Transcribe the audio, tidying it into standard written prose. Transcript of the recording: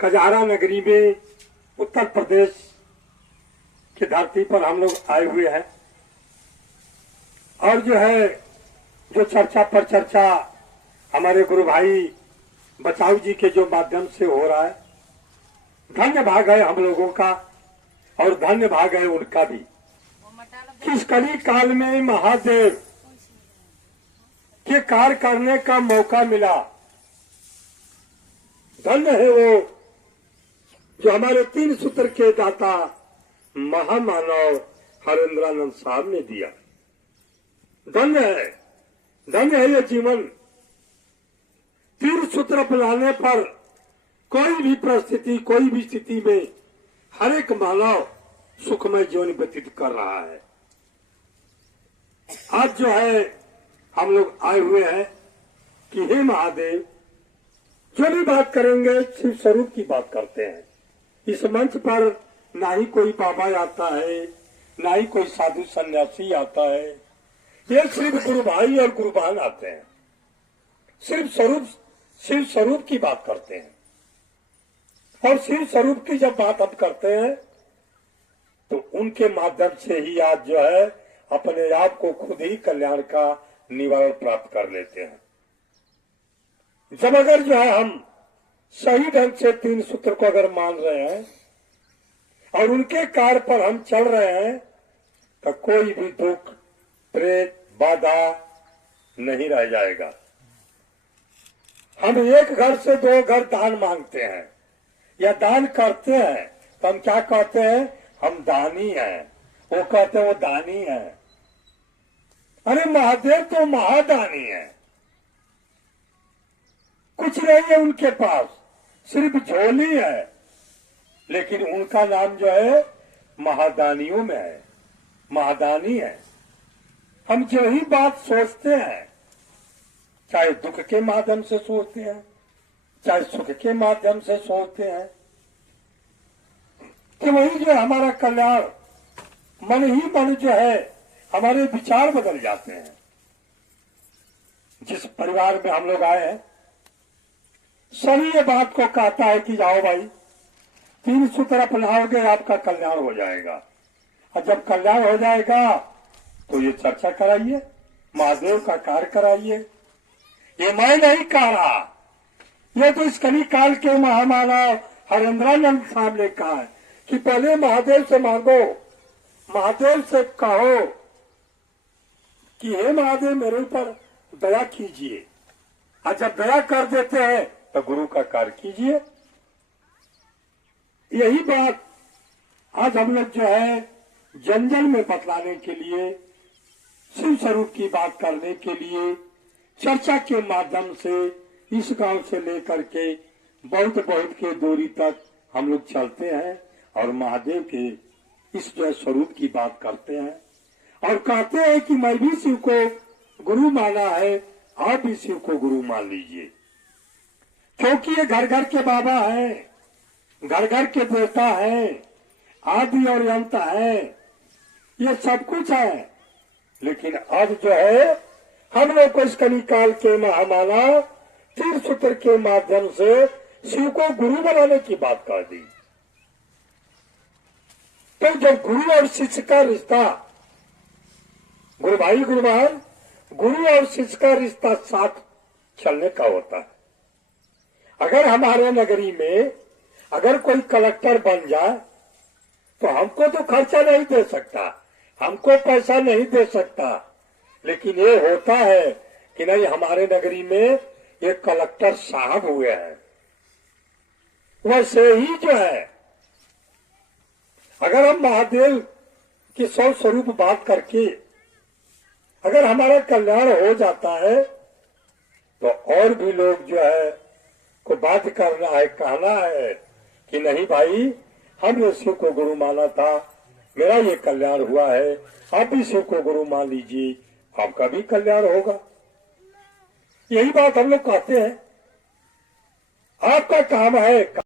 कजारा नगरी में उत्तर प्रदेश की धरती पर हम लोग आए हुए हैं और जो चर्चा पर चर्चा हमारे गुरु भाई बचाऊ जी के जो माध्यम से हो रहा है, धन्य भाग है हम लोगों का और धन्य भाग है उनका भी। किस कली काल में महादेव के कार्य करने का मौका मिला। धन्य है वो जो हमारे 3 सूत्र के दाता महामानव हरेंद्रानंद साहब ने दिया। धन्य है ये जीवन। 3 सूत्र अपनाने पर कोई भी परिस्थिति, कोई भी स्थिति में हर एक मानव सुखमय जीवन व्यतीत कर रहा है। आज हम लोग आए हुए हैं कि हे महादेव, जो भी बात करेंगे शिव स्वरूप की बात करते हैं। इस मंच पर ना ही कोई बाबा आता है, ना ही कोई साधु सन्यासी आता है। ये सिर्फ गुरु भाई और गुरु बहन आते हैं, सिर्फ शिव स्वरूप की बात करते हैं। और शिव स्वरूप की जब बात हम करते हैं तो उनके माध्यम से ही आज अपने आप को खुद ही कल्याण का निवारण प्राप्त कर लेते हैं। जब अगर हम सही ढंग से 3 सूत्र को अगर मान रहे हैं और उनके कार्य पर हम चल रहे हैं तो कोई भी दुख, प्रेत, बाधा नहीं रह जाएगा। हम एक घर से 2 घर दान मांगते हैं या दान करते हैं तो हम क्या कहते हैं? हम दानी हैं। वो कहते हैं वो दानी है। अरे महादेव तो महादानी है। कुछ नहीं है उनके पास, सिर्फ झोली है, लेकिन उनका नाम महादानियों में है, महादानी है। हम जो ही बात सोचते हैं, चाहे दुख के माध्यम से सोचते हैं, चाहे सुख के माध्यम से सोचते हैं, कि वही हमारा कल्याण मन ही मन हमारे विचार बदल जाते हैं। जिस परिवार में हम लोग आए हैं सभी ये बात को कहता है कि जाओ भाई 3 सूत्र अपनाओगे आपका कल्याण हो जाएगा। और जब कल्याण हो जाएगा तो ये चर्चा कराइए, महादेव का कार्य कराइए। ये मैं नहीं कह रहा, ये तो इस कली काल के महामानव हरेंद्रानंद साहब ने कहा है कि पहले महादेव से मांगो, महादेव से कहो कि हे महादेव मेरे ऊपर दया कीजिए। और जब दया कर देते हैं तो गुरु का कार्य कीजिए। यही बात आज हम लोग जन जन में बतलाने के लिए, शिव स्वरूप की बात करने के लिए चर्चा के माध्यम से इस गांव से लेकर के बहुत के दूरी तक हम लोग चलते हैं और महादेव के इस स्वरूप की बात करते हैं और कहते हैं कि मैं भी शिव को गुरु माना है, आप भी शिव को गुरु मान लीजिए। क्योंकि ये घर घर के बाबा हैं, घर घर के देवता हैं, आदि और अंत है, ये सब कुछ है। लेकिन अब हम लोग को इस कली काल के महामाना 3 सूत्र के माध्यम से शिव को गुरु बनाने की बात कर दी। तो जब गुरु और शिष्य का रिश्ता, गुरु भाई गुरु बहन, गुरु और शिष्य का रिश्ता साथ चलने का होता है। अगर हमारे नगरी में अगर कोई कलेक्टर बन जाए तो हमको तो खर्चा नहीं दे सकता, हमको पैसा नहीं दे सकता, लेकिन ये होता है कि नहीं हमारे नगरी में एक कलेक्टर साहब हुए हैं। वैसे ही अगर हम महादेव की स्वरूप बात करके अगर हमारा कल्याण हो जाता है तो और भी लोग को बाध्य करना है, कहना है कि नहीं भाई हमने शिव को गुरु माना था, मेरा ये कल्याण हुआ है, आप भी शिव को गुरु मान लीजिए, आपका भी कल्याण होगा। यही बात हम लोग कहते हैं। आपका काम है